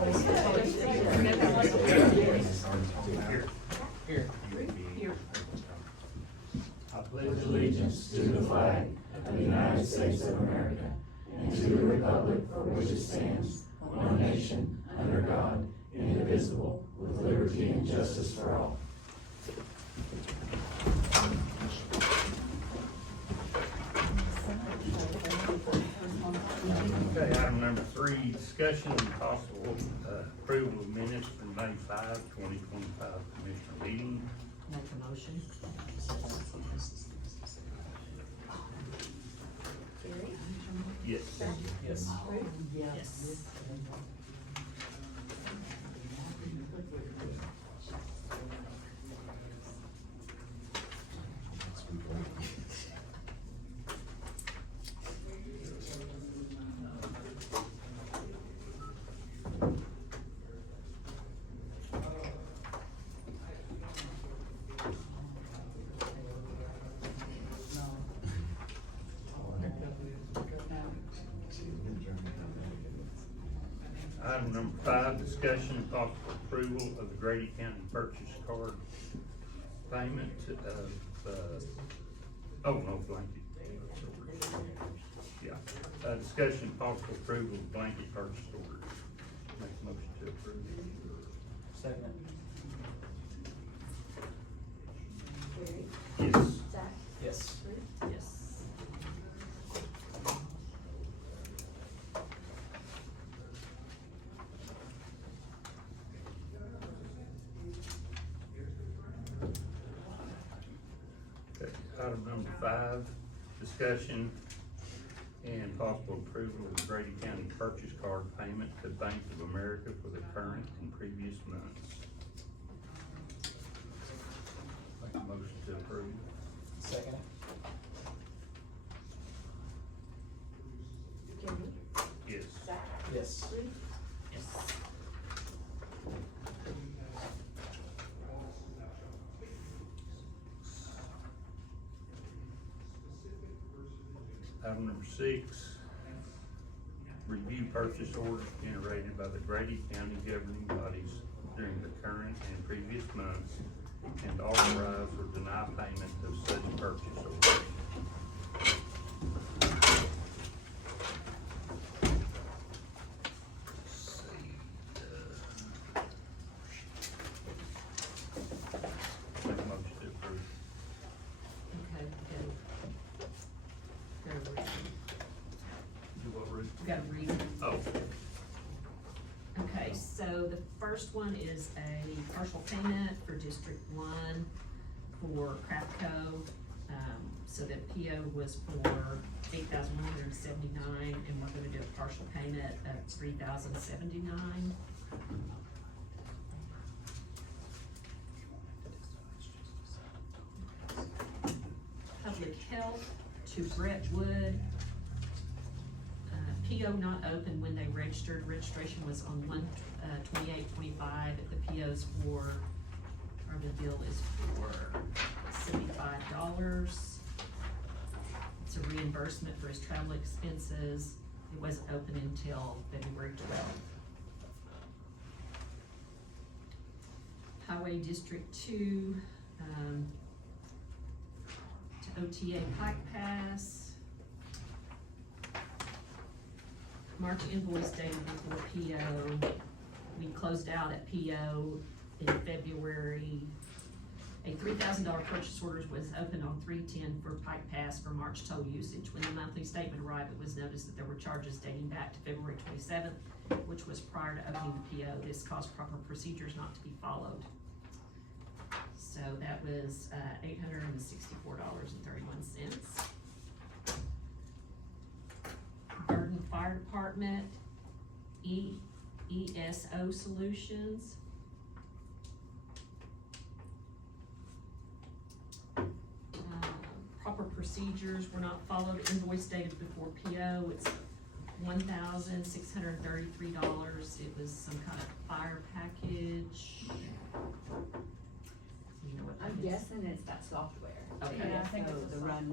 I pledge allegiance to the flag of the United States of America and to the republic for which it stands, one nation, under God, indivisible, with liberty and justice for all. Okay, item number 3, discussion and possible approval of minutes from May 5, 2025 Commissioner meeting. Make a motion. Yes. Yes. Yes. Item number 5, discussion and possible approval of the Grady County purchase card payment of, oh, no, blanket. Yeah, discussion and possible approval of blanket purchase orders. Make a motion to approve. Second. Yes. Yes. Yes. Okay, item number 5, discussion and possible approval of the Grady County purchase card payment to Bank of America for the current and previous months. Make a motion to approve. Second. Yes. Yes. Yes. Item number 6, review purchase orders generated by the Grady County governing bodies during the current and previous months and authorize or deny payment of such purchase orders. Make a motion to approve. Okay, good. Do what, Ruth? We gotta read. Oh, Okay, so the first one is a partial payment for District 1 for Craftco. So that PO was for $8,179, and we're gonna do a partial payment of $3,079. Public Health to Brett Wood. PO not open when they registered. Registration was on 1/28/25. The PO's for, or the bill is for $75. It's a reimbursement for his travel expenses. It wasn't open until February 12th. Highway District 2, to OTA Pike Pass. March invoice dated before PO. We closed out at PO in February. A $3,000 purchase order was opened on 3/10 for Pike Pass for March toll usage. When the monthly statement arrived, it was noticed that there were charges dating back to February 27th, which was prior to opening the PO. This caused proper procedures not to be followed. So that was $864.31. Burton Fire Department, ESO Solutions. Proper procedures were not followed. Invoice dated before PO. It's $1,633. It was some kind of fire package. You know what that I'm is? guessing it's that software. Okay. Yeah, I think it's the run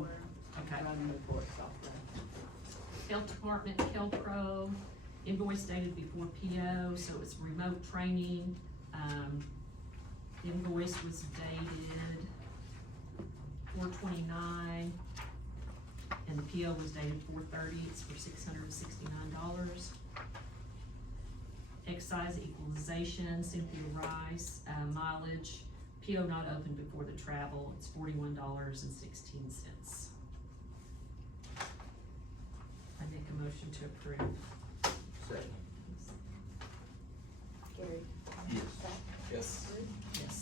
Okay. report software. Health Department, Kelpro, Invoice dated before PO, so it's remote training. The invoice was dated 4/29, and the PO was dated 4/30, it's for $669. Excise equalization, Cynthia Rice, mileage, PO not open before the travel, it's $41.16. I make a motion to approve. Second. Gary. Yes. Zach. Yes. Ruth. Yes.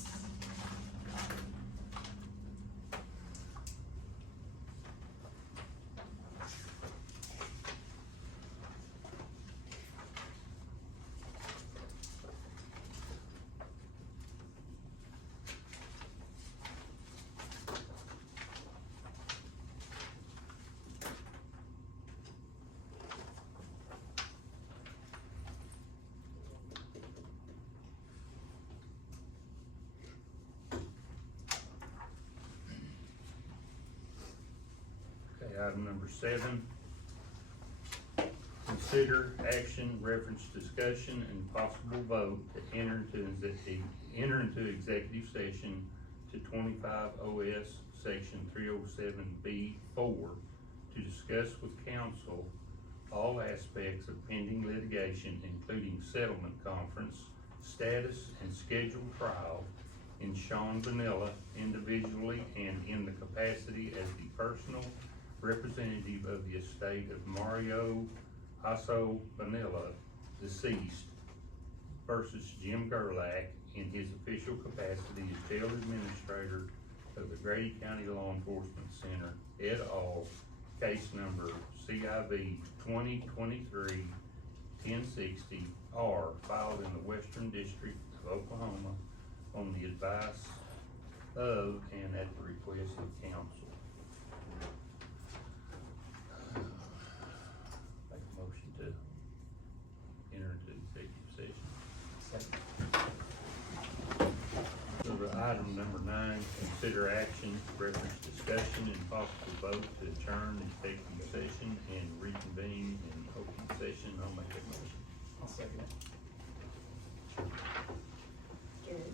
Okay, item number 7. Consider action, reference, discussion, and possible vote to enter into executive session to 25 OS section 307B4 to discuss with counsel all aspects of pending litigation, including settlement conference, status and scheduled trial in Sean Vanilla individually and in the capacity as the personal representative of the estate of Mario Hasso Vanilla, deceased, versus Jim Gerlach in his official capacity as jail administrator of the Grady County Law Enforcement Center, et al., case number CIV 2023-1060-R, filed in the Western District of Oklahoma on the advice of and at the request of counsel. Make a motion to enter into executive session. Second. So the item number 9, consider action, reference, discussion, and possible vote to adjourn executive session and reconvene in open session. I'll make that motion. I'll second it. Gary.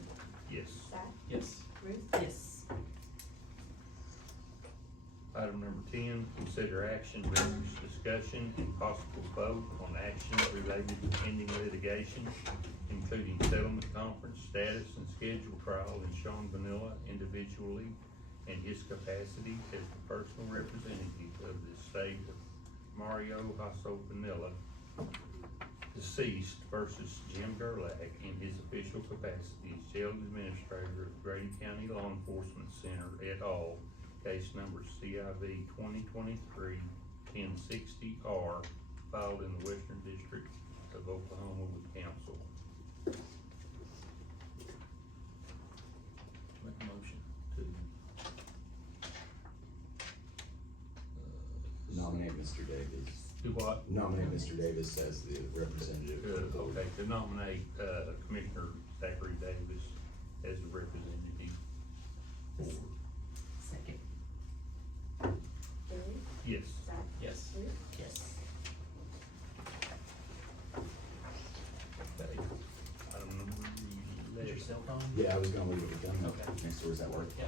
Yes. Zach. Yes. Ruth. Yes. Item number 10, consider action, reference, discussion, and possible vote on action related to pending litigation, including settlement conference, status and scheduled trial in Sean Vanilla individually and his capacity as the personal representative of the estate of Mario Hasso Vanilla, deceased, versus Jim Gerlach in his official capacity as jail administrator of Grady County Law Enforcement Center, et al., case number CIV 2023-1060-R, filed in the Western District of Oklahoma with counsel. Make a motion to Nominate Mr. Davis. do what? Nominate Mr. Davis as the representative. Okay, to nominate, Commissioner Zachary Davis as the representative. Second. Gary. Yes. Zach. Yes. Ruth. Yes. Okay. Item number Is your 11. cell phone? Yeah, I was gonna leave it with them. Okay. Next door, does that work? Yeah,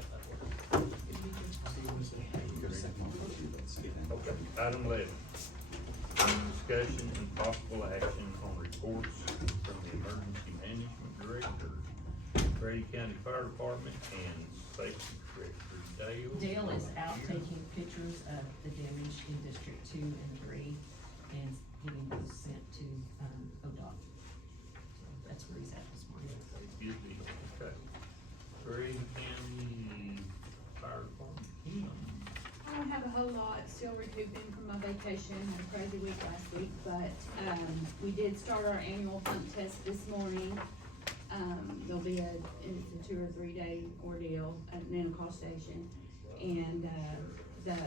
that works. You go to second one, I'll do the same thing. Okay, item 11, discussion and possible action on reports from the Emergency Management Director, Grady County Fire Department, and Safety Director Dale. Dale is out taking pictures of the damage in District 2 and 3 and getting those sent to, ODOT. So that's where he's at this morning. Busy, okay. Grady County Fire Department. I don't have a whole lot, still recouping from my vacation, had a crazy week last week, but, we did start our annual pump test this morning. There'll be it's a 2 or 3 day ordeal at an Nanocall station. And, the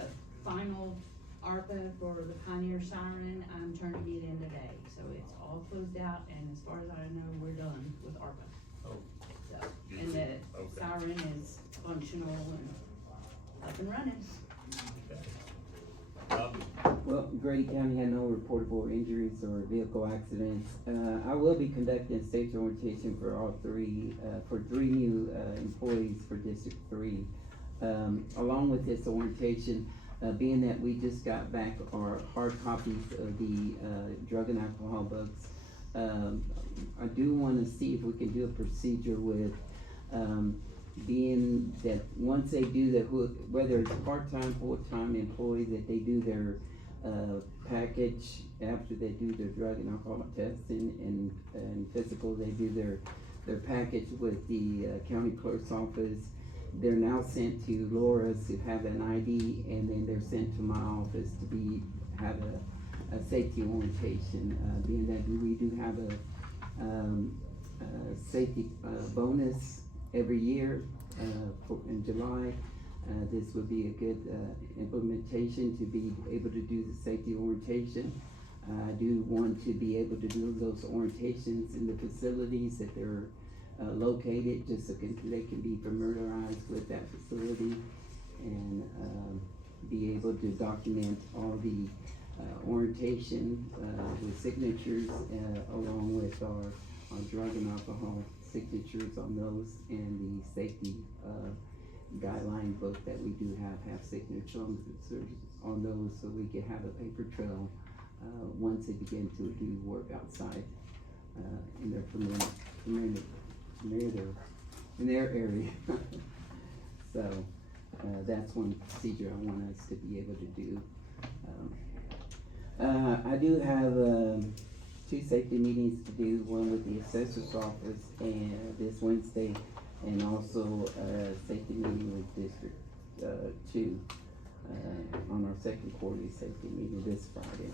final ARPA for the Pioneer siren, I'm turning it in today, so it's all closed out, and as far as I know, we're done with ARPA. Oh, So, Good and deal. the Okay. siren is functional and up and running. okay. Bobby? Well, Grady County had no reportable injuries or vehicle accidents. I will be conducting safety orientation for all three, for 3 new, employees for District 3. Along with this orientation, being that we just got back our hard copies of the, drug and alcohol books, I do wanna see if we can do a procedure with, being that once they do the, whether it's part-time, full-time employee, that they do their, package after they do their drug and alcohol testing and physical, they do their package with the, county clerk's office. They're now sent to Laura's to have an ID, and then they're sent to my office to have a safety orientation, being that we do have a safety, bonus every year, in July. This would be a good, implementation to be able to do the safety orientation. I do want to be able to do those orientations in the facilities that they're, located, just so they can be familiarized with that facility and, be able to document all the, orientation, with signatures, along with our drug and alcohol signatures on those, and the safety, guideline book that we do have signature on those, so we can have a paper trail, once they begin to do work outside, in their in their area. So, that's one procedure I want us to be able to do. I do have, 2 safety meetings to do, one with the assessor's office and this Wednesday, and also a safety meeting with District 2 on our second quarterly safety meeting this Friday.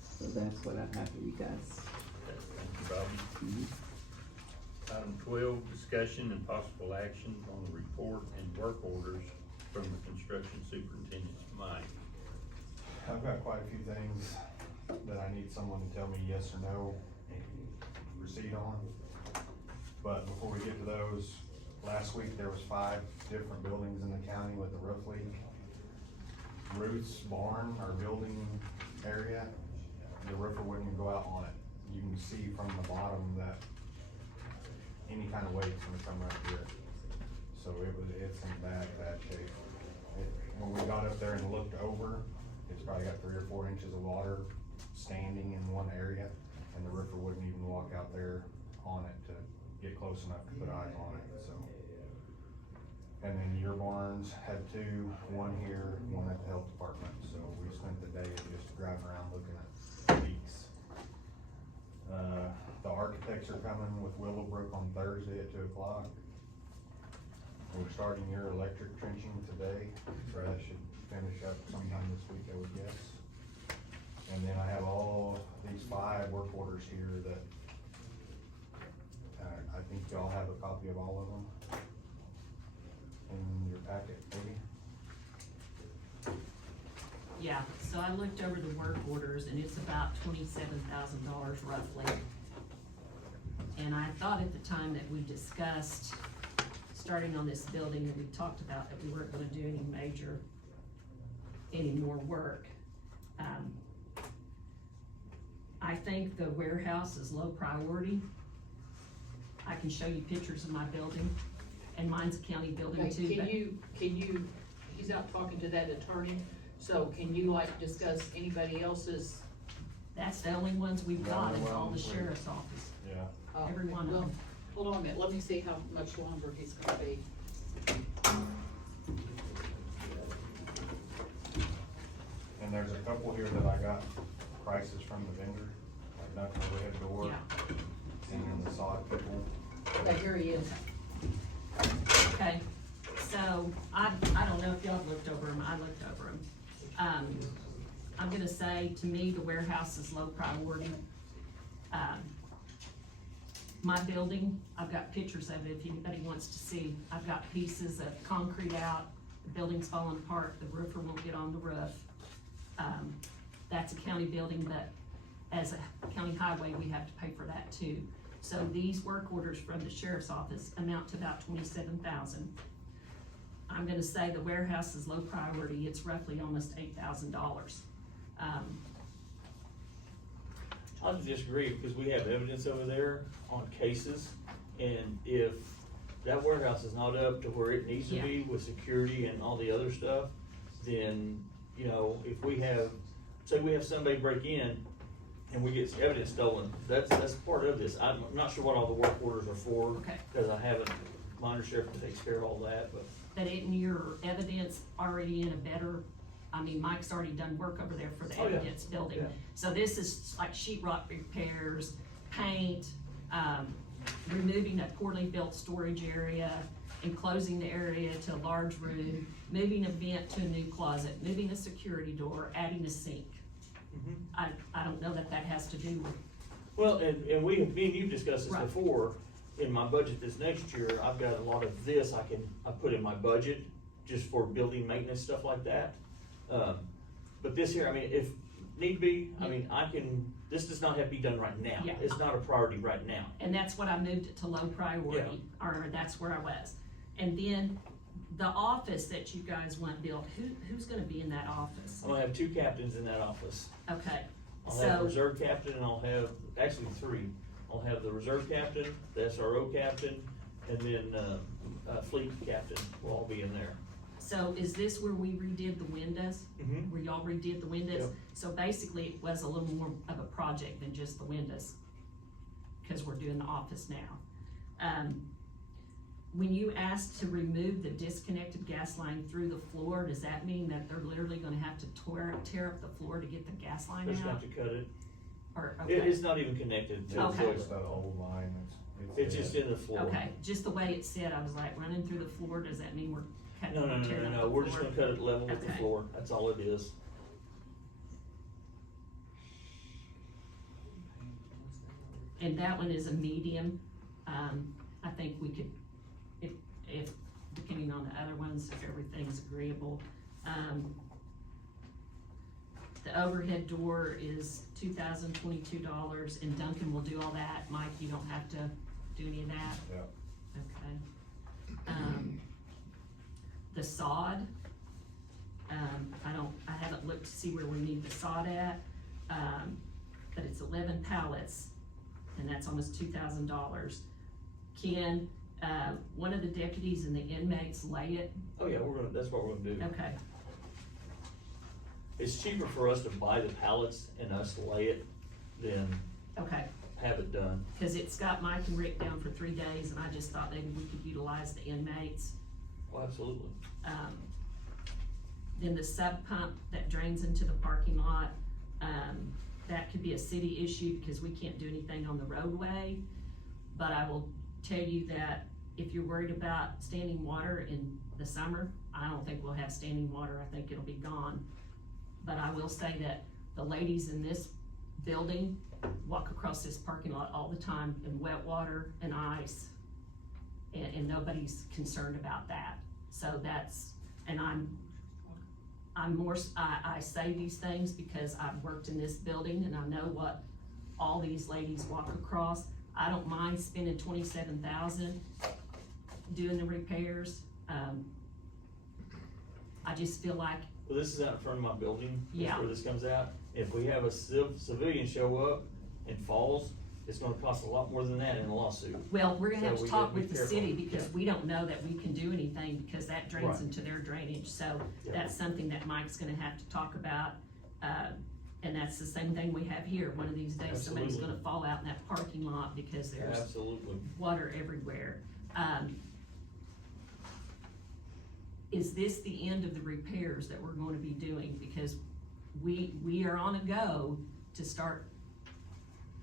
So that's what I have for you guys. Thank you, Bobby. Mhm. Item 12, discussion and possible action on the report and work orders from the construction superintendent, Mike. I've got quite a few things that I need someone to tell me yes or no receipt on. But before we get to those, last week there was 5 different buildings in the county with a roof leak. Ruth's barn, our building area, the roofer wouldn't even go out on it. You can see from the bottom that any kind of weight's gonna come right here. So it's in bad shape. When we got up there and looked over, it's probably got 3 or 4 inches of water standing in one area, and the roofer wouldn't even walk out there on it to get close enough to put eyes on it, so. And then your barns had 2, one here, one at the health department, so we spent the day just driving around looking at leaks. The architects are coming with Willowbrook on Thursday at 2 o'clock. We're starting your electric trenching today, so that should finish up sometime this week, I would guess. And then I have all these 5 work orders here that, I think y'all have a copy of all of them in your packet, maybe? Yeah, so I looked over the work orders and it's about $27,000 roughly. And I thought at the time that we discussed starting on this building, and we talked about that we weren't gonna do any more work. I think the warehouse is low priority. I can show you pictures of my building, and mine's a county building Okay, too, but can you, he's out talking to that attorney, so can you like discuss anybody else's? that's the only ones we've got, is all the Well, sheriff's office. Yeah. Every one of well, them. Hold on a minute, let me see how much longer he's gonna be. And there's a couple here that I got prices from the vendor, like knocking the red door, Yeah. and the sod people. Okay, here he is. Okay, so I don't know if y'all have looked over them, I looked over them. I'm gonna say, to me, the warehouse is low priority. My building, I've got pictures of it if anybody wants to see. I've got pieces of concrete out, the building's falling apart, the roofer won't get on the roof. That's a county building, but as a county highway, we have to pay for that too. So these work orders from the sheriff's office amount to about $27,000. I'm gonna say the warehouse is low priority, it's roughly almost $8,000. I would disagree, because we have evidence over there on cases, and if that warehouse is not up to where it needs to Yeah. be with security and all the other stuff, then, you know, if we have, say we have somebody break in and we get evidence stolen, that's part of this. I'm not sure what all the work orders are for. Okay. Cause I haven't, my undersheriff takes care of all that, but. But isn't your evidence already in a better, I mean, Mike's already done work over there for the Oh, yeah. evidence building. Yeah. So this is like sheetrock repairs, paint, removing a poorly built storage area, enclosing the area to a large room, moving a vent to a new closet, moving a security door, adding a sink. I don't know that has to do with, Well, and me and you discussed this Right. before, in my budget this next year, I've got a lot of this I put in my budget, just for building maintenance, stuff like that. But this here, I mean, if need be, I mean, this does not have to be done right now. Yeah. It's not a priority right now. and that's what I moved it to low priority, or that's where I was. And then the office that you guys want built, who's gonna be in that office? I'm gonna have 2 captains in that office. Okay, I'll have so, reserve captain, and I'll have, actually 3. I'll have the reserve captain, the SRO captain, and then, fleet captain will all be in there. so is this where we redid the windows? Mhm. Where y'all redid the windows? Yep. So basically, it was a little more of a project than just the windows, cause we're doing the office now. When you asked to remove the disconnected gas line through the floor, does that mean that they're literally gonna have to tear up the floor to get the gas line Just have out? to cut it. Or, It's okay, not even connected to the Okay. boiler. It's that old line, It's just in the floor. okay, just the way it said, I was like, running through the floor, does that mean we're cutting, No, tearing up the no, we're just floor? gonna cut it level with the Okay. floor, that's all it is. And that one is a medium, I think we could, if, depending on the other ones, if everything's agreeable. The overhead door is $2,022, and Duncan will do all that. Mike, you don't have to do any of that? Yeah. Okay. The sod, I haven't looked to see where we need the sod at, but it's 11 pallets, and that's almost $2,000. Can, one of the deputies and the inmates lay it? Oh yeah, that's what we're gonna do. Okay, It's cheaper for us to buy the pallets and us lay it than okay, have it done. cause it's got Mike and Rick down for 3 days, and I just thought maybe we could utilize the inmates. Oh, absolutely. Then the sub pump that drains into the parking lot, that could be a city issue because we can't do anything on the roadway. But I will tell you that if you're worried about standing water in the summer, I don't think we'll have standing water, I think it'll be gone. But I will say that the ladies in this building walk across this parking lot all the time in wet water and ice. And nobody's concerned about that. So that's, and I say these things because I've worked in this building and I know what all these ladies walk across. I don't mind spending $27,000 doing the repairs. I just feel like, Well, this is out in front of my building, that's Yeah. where this comes out. If we have a civilian show up and falls, it's gonna cost a lot more than that in a lawsuit. well, we're gonna have So to we gotta talk be with the careful. city because Yeah. we don't know that we can do anything because that drains Right. into their drainage. So Yeah. that's something that Mike's gonna have to talk about. And that's the same thing we have here. One of these days, somebody's Absolutely. gonna fall out in that parking lot because there's Absolutely. water everywhere. Is this the end of the repairs that we're going to be doing? Because we are on a go to start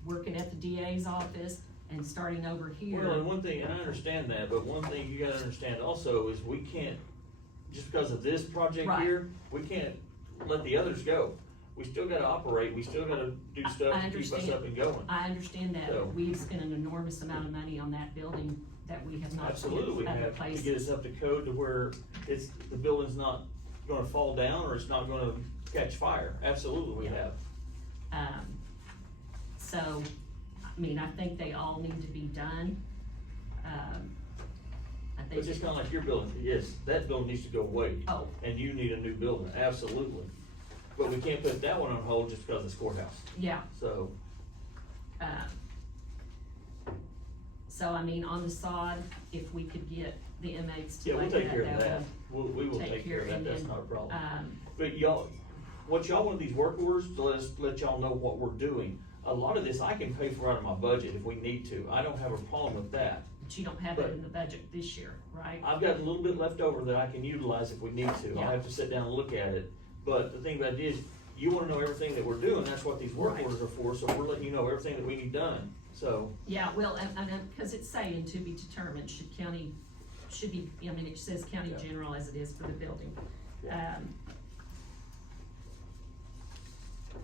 working at the DA's office and starting over here. Well, and one thing, and I understand that, but one thing you gotta understand also is we can't, just because of this project Right. here, we can't let the others go. We still gotta operate, we still gotta do stuff I to keep us understand. up and going. I understand that, So- but we've spent an enormous amount of money on that building that we have not spent Absolutely, we other have to places. get us up to code to where the building's not gonna fall down or it's not gonna catch fire. Absolutely, we have. So, I mean, I think they all need to be done. I think. It's just kinda like your building, yes, that building needs to go away. Oh. And you need a new building, absolutely. But we can't put that one on hold just because it's courthouse, Yeah, so. so I mean, on the sod, if we could get the inmates to Yeah, we'll lay take care of that. We will take take care of care, that, and that's then, not a problem. um, But y'all, what y'all want these work orders, to let y'all know what we're doing. A lot of this I can pay for out of my budget if we need to. I don't have a problem with that. but you don't have But- it in the budget this year, right? I've got a little bit left over that I can utilize if we need to. Yeah. I'll have to sit down and look at it. But the thing about it is, you wanna know everything that we're doing, that's what these work Right. orders are for, so we're letting you know everything that we need done, so. Yeah, well, and, cause it's saying to be determined, should be, I mean, it says county Yeah. general as it is for the building. Yeah.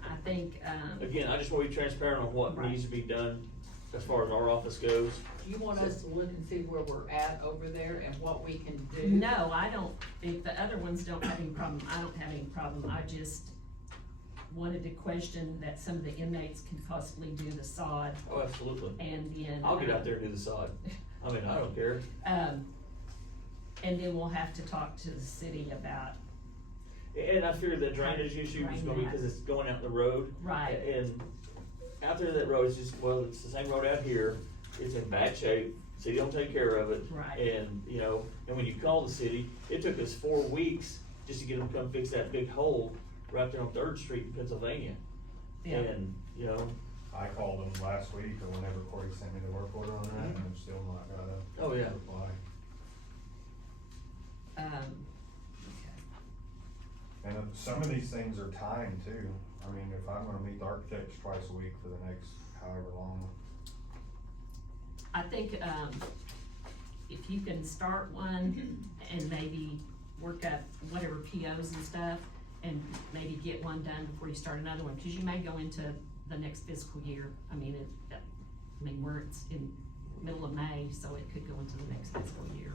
I think, Again, I just wanna be transparent on what Right. needs to be done as far as our office goes. Do you want us to look and see where we're at over there and what we can do? no, I don't, if the other ones don't have any problem, I don't have any problem, I just wanted to question that some of the inmates can possibly do the sod, Oh, absolutely. and then. I'll get out there and do the sod. I mean, I don't care. And then we'll have to talk to the city about, And I figured that drainage issue was gonna be because it's going out the road. right, And out there, that road is just, well, it's the same road out here, it's in bad shape, city don't take care of it. Right. And, you know, and when you call the city, it took us 4 weeks just to get them to come fix that big hole right there on Third Street in Pennsylvania. yeah, And, you know, I called them last week or whenever Corey sent me the work order on that, and I'm still not got a oh yeah. reply. okay. And some of these things are timed too. I mean, if I'm gonna meet the architects twice a week for the next however long. I think, if you can start one and maybe work up whatever POs and stuff, and maybe get one done before you start another one, cause you may go into the next fiscal year. I mean, it's in middle of May, so it could go into the next fiscal year.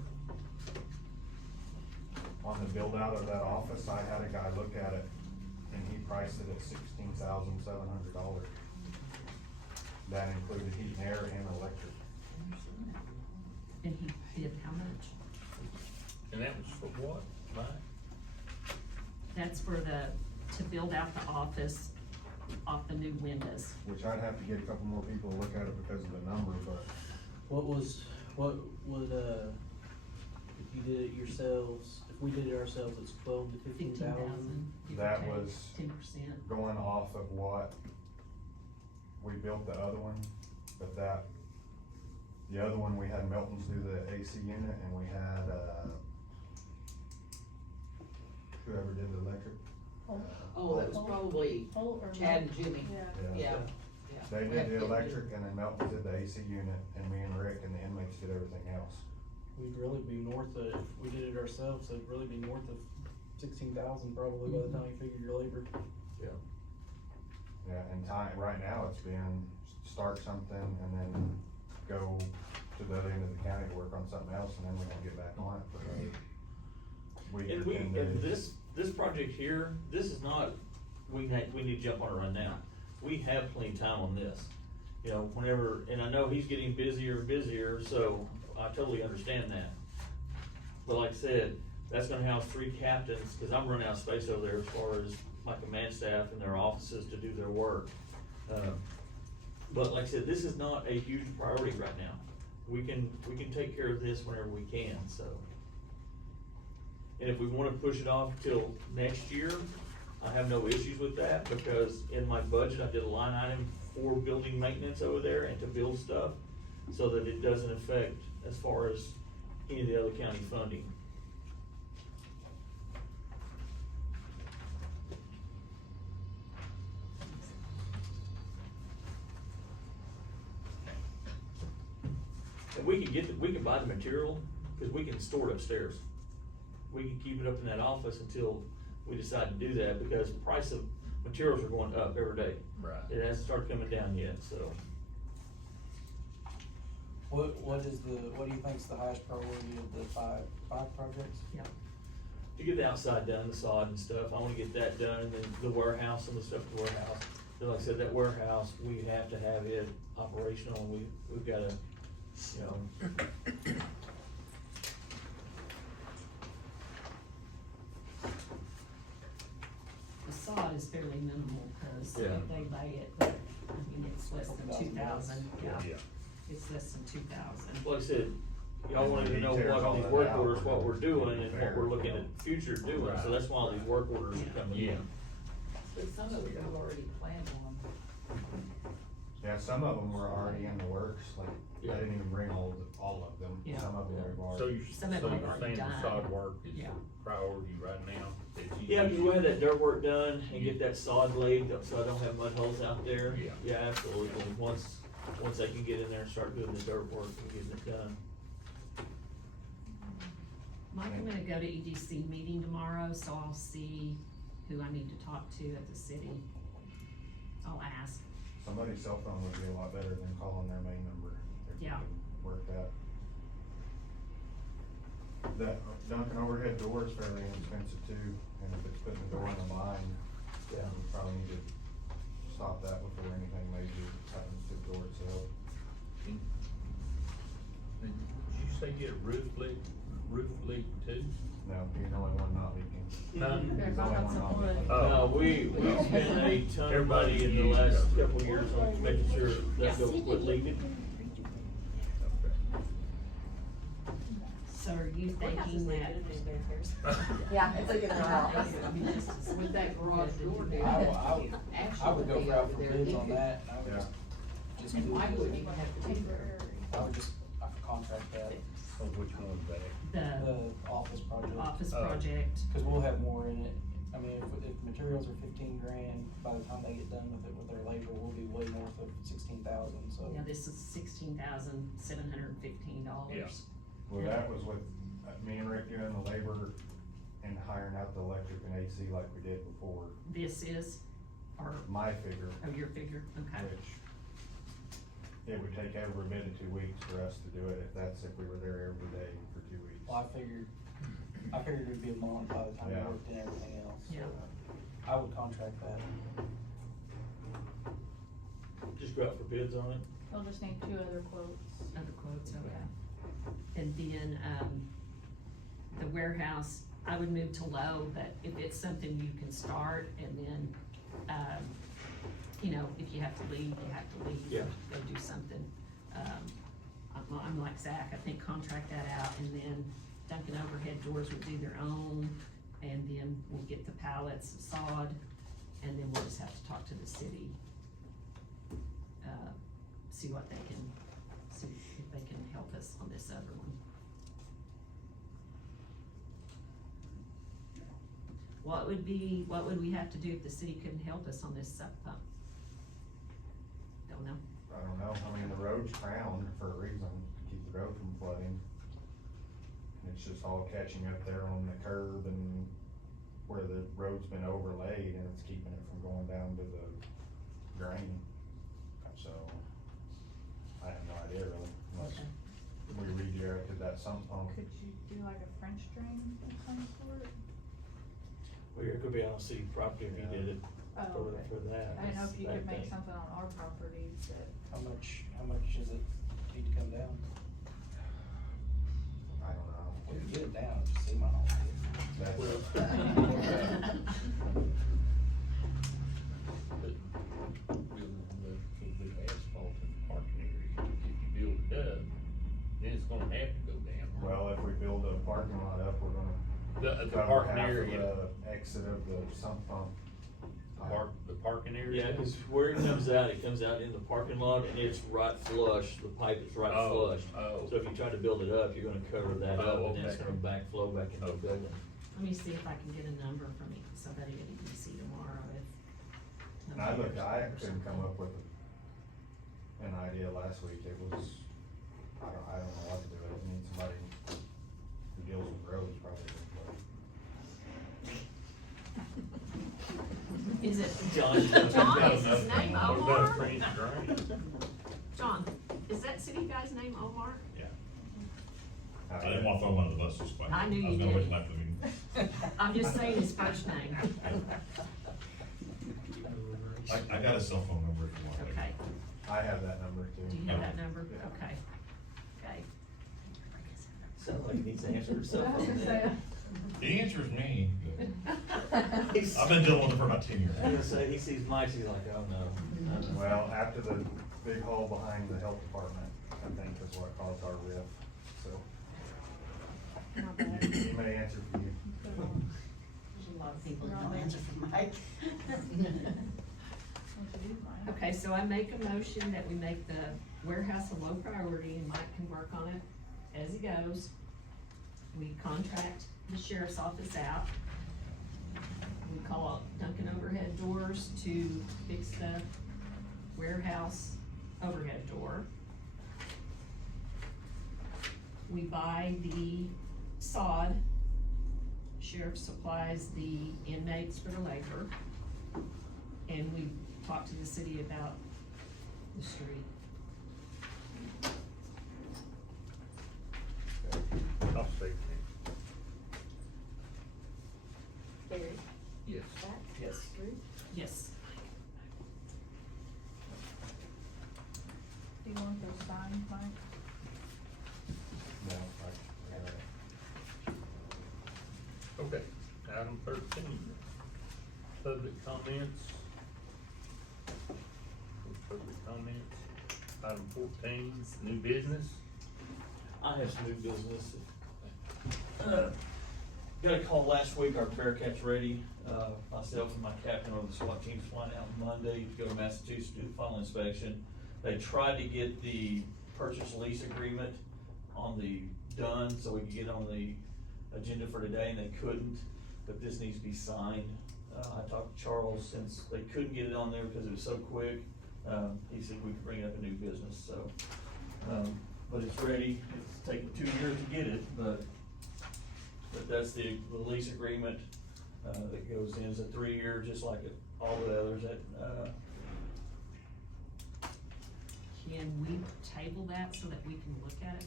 On the build out of that office, I had a guy look at it and he priced it at $16,700. That included heat and air and electric. And he did how much? And that was for what, Mike? That's for to build out the office off the new windows. Which I'd have to get a couple more people to look at it because of the number, but What would, if you did it yourselves, if we did it ourselves, it's 12 to 15,000? that was 10%. going off of what we built the other one, but the other one, we had Melton's do the AC unit and we had, whoever did the electric. Oh, that was probably Chad and Jimmy, yeah. They We have did to the get electric and then Melton did the AC unit and me and Rick and the inmates did everything else. We'd really be north of, if we did it ourselves, it'd really be north of 16,000 probably by the time you figure your labor. Yeah, and time, right now it's been start something and then go to the other end of the county to work on something else and then we're gonna get back on it for a week And or 10 and days. this project here, this is not, we need to jump on it right now. We have plenty of time on this. You know, whenever, and I know he's getting busier and busier, so I totally understand that. But like I said, that's gonna house 3 captains, cause I'm running out of space over there as far as my command staff and their offices to do their work. But like I said, this is not a huge priority right now. We can take care of this whenever we can, so. And if we wanna push it off till next year, I have no issues with that, because in my budget, I did a line item for building maintenance over there and to build stuff, so that it doesn't affect as far as any of the other county funding. And we can buy the material, cause we can store it upstairs. We can keep it up in that office until we decide to do that, because the price of materials are going up every day. Right. It hasn't started coming down yet, so. What do you think's the highest priority of the five projects? To get the outside done, the sod and stuff, I wanna get that done, and then the warehouse and the stuff at the warehouse. But like I said, that warehouse, we have to have it operational, and we've gotta, you know. The sod is very see Yeah. if they lay it, but, I mean, it's less than 2,000, yeah, Yeah. it's less than 2,000. Like I said, y'all wanted to know what all these work orders, what we're doing and what we're looking at future doing, so that's why all these work orders are coming in. But some of it we've already planned on. Yeah, some of them were already in the works, like, Yeah. I didn't even bring all of them, Yeah. some of them we've So already. you're, so Some of them you're are already saying the done. sod work is Yeah. a priority right now? that you- Yeah, cause we had that dirt work done and get that sod laid, so I don't have mud holes out there. Yeah. Yeah, absolutely, once I can get in there and start doing the dirt work and getting it done. Mike, I'm gonna go to EDC meeting tomorrow, so I'll see who I need to talk to at the city. I'll ask. Somebody's cell phone would be a lot better than calling their main number. If you Yeah. could work that. That Duncan overhead door is fairly inexpensive too, and if it's putting the door in the line, Yeah. we probably need to stop that before anything major happens to the door itself. Did you say you had roof leak too? No, he's the only one not leaking. Huh? He's the only one not leaking. Oh. No, we spent a ton of money in the last couple of years on making sure that don't quit leaking. So are you thinking that? Yeah, it's like in our office. With that garage door, dude. I would Actually, go be out over for there. bids He on could- that, and I would Yeah. just And do Mike it. wouldn't even have to be there. I would just, I could contract that, Oh, which one was that? The office project. office Oh. project, Cause we'll have more in it. I mean, if materials are 15 grand, by the time they get done with it with their labor, we'll be way north of 16,000, so. yeah, this is $16,715. Well, that was with me and Rick doing the labor and hiring out the electric and AC like we did before. This is, or, My figure, oh, your figure, okay. which it would take every bit of 2 weeks for us to do it if we were there every day for 2 weeks. Well, I figured it'd be a month by the time we Yeah. worked in everything else, so. Yeah. I would contract that. Just go out for bids on it. We'll just need 2 other quotes. Other quotes, okay. And then, the warehouse, I would move to low, but if it's something you can start and then, you know, if you have to leave, you have to leave. Yeah. Go do something. I'm like Zach, I think contract that out and then Duncan overhead doors will do their own. And then we'll get the pallets of sod and then we'll just have to talk to the city. See what they can, see if they can help us on this other one. What would we have to do if the city couldn't help us on this suck pump? Don't know. I don't know, I mean, the road's crowned for a reason, to keep the road from flooding. And it's just all catching up there on the curb and where the road's been overlaid and it's keeping it from going down to the drain. So, I have no idea really, unless Okay. we redirected that sump pump. Could you do like a French drain of some sort? Well, it could be on city property if you did it Oh, okay. for that. I didn't know if you that could make thing. something on our property that. How much does it need to come down? I don't know. We can get it down, just see my home. Building the asphalt in the parking area, if you build it up, then it's gonna have to go down. Well, if we build a parking lot up, we're gonna The cover parking half of area, the exit of the sump pump. the parking area? Yeah, cause where it comes out in the parking lot and it's right flush, the pipe is right Oh, flush. oh. So if you try to build it up, you're gonna cover that up Oh, and then it's okay. gonna backflow back into the Okay. building. Let me see if I can get a number from somebody at EDC tomorrow if. And I couldn't come up with an idea last week, it was, I don't know what to do, I need somebody who deals with roads probably. Is it? John, John, is his name What about Omar? French drain? John, is that city guy's name Omar? Yeah, but- I didn't wanna throw him under the bus just by. I knew you was gonna did. wait till after the meeting. I'm just saying his first name. I got a cell phone number if you want it. Okay, I have that number too. do you have that number? Yeah. Okay. Okay. sounds like he needs to answer I was gonna himself. say, The answer is me, but He's- I've been dealing with it for about 10 years. I was gonna say, he sees Mike's, he's like, oh no. Well, after the big hole behind the health department, I think is what caused our rift, so. My bad. He may answer for you. There's a lot of people that don't answer for Mike. Okay, so I make a motion that we make the warehouse a low priority and Mike can work on it as he goes. We contract the sheriff's office out. We call Duncan Overhead Doors to fix the warehouse overhead door. We buy the sod. Sheriff supplies the inmates for the labor. And we talk to the city about the street. I'll second Barry, it. Yes. Zach, Yes. Ruth, Yes. Do you want those signed, Mike? No, I got it. Okay, item 13, public comments. Public comments. Item 14, new business. I have some new business. Got a call last week, our Bearcat's ready. Myself and my captain of the SWAT team's flying out Monday to go to Massachusetts to do the final inspection. They tried to get the purchase lease agreement done so we could get on the agenda for today, and they couldn't, but this needs to be signed. I talked to Charles, since they couldn't get it on there because it was so quick, he said we could bring it up a new business, so. But it's ready, it's taken 2 years to get it, but that's the lease agreement, that goes in, it's a 3-year, just like all the others that, Can we table that so that we can look at it,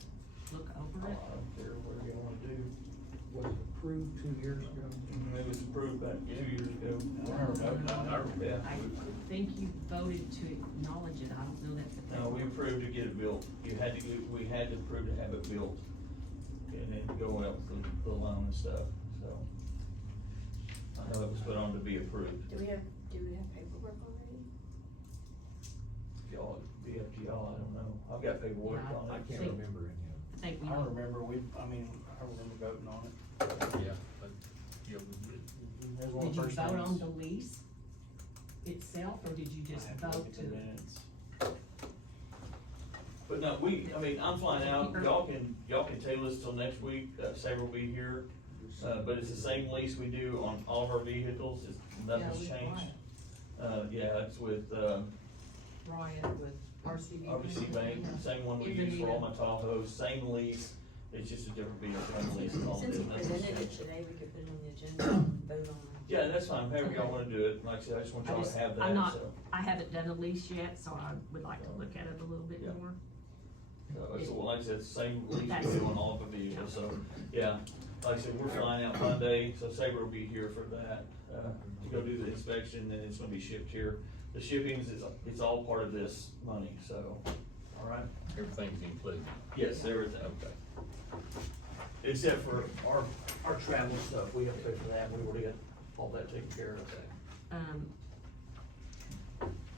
look over I it? don't care what you wanna do. Was it approved 2 years ago? It was approved back 2 years ago. Yeah. I think you voted to acknowledge it, I don't know that. No, we approved to get it built, we had to approve to have it built, and then go out with the loan and stuff, so. I know it was put on to be approved, do we have paperwork already? y'all, be up to y'all, I don't know, I've got paperwork Yeah, on it. I can't Think- remember any of I think we, it. I remember I remember voting on it. Yeah. But, yeah, we did. There's one did you first vote on names. the lease itself, or did you just I have to vote look at to? the minutes. But no, I'm flying out, y'all can table this till next week, Sabre will be here, but it's the same lease we do on all of our vehicles, nothing's Yeah, with changed. Yeah, it's with, Ryan with RCB. RBC Bank, same one we use for all my Tahoes, same lease, it's just a different vehicle lease and all Since this, you nothing's presented it changed. today, we could put it on the agenda and vote on it. Yeah, that's fine, however y'all wanna do it, like I said, I just want y'all to have I'm that, not, so. I haven't done a lease yet, so I would like to look at it a little bit Yeah. more. So like I said, it's the same lease That's- we do on all of the vehicles, so, yeah. Like I said, we're flying out Monday, so Sabre will be here for that, to go do the inspection, and it's gonna be shipped here. The shipping it's all part of this money, so, all right? Everything's included. Yes, everything, okay. Except for our travel stuff, we have to pay for that, we already got all that taken care of.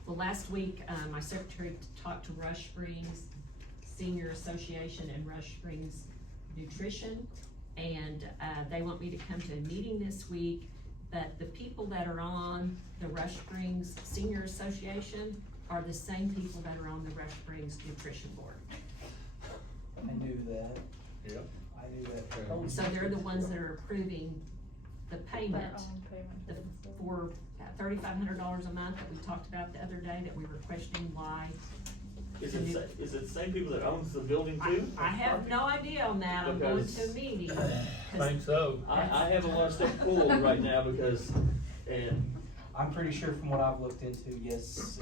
Well, last week, my secretary talked to Rush Springs Senior Association and Rush Springs Nutrition, and, they want me to come to a meeting this week, but the people that are on the Rush Springs Senior Association are the same people that are on the Rush Springs Nutrition Board. I knew that. Yep. I knew that. So they're the ones that are approving the payment. Their own payment. For $3,500 a month that we talked about the other day, that we were questioning why. Is it the same people that owns the building too? I have no idea on that, I'm going to a Because- meeting. Think so. I have a lot of stuff pulled right now because, and I'm pretty sure from what I've looked into, yes.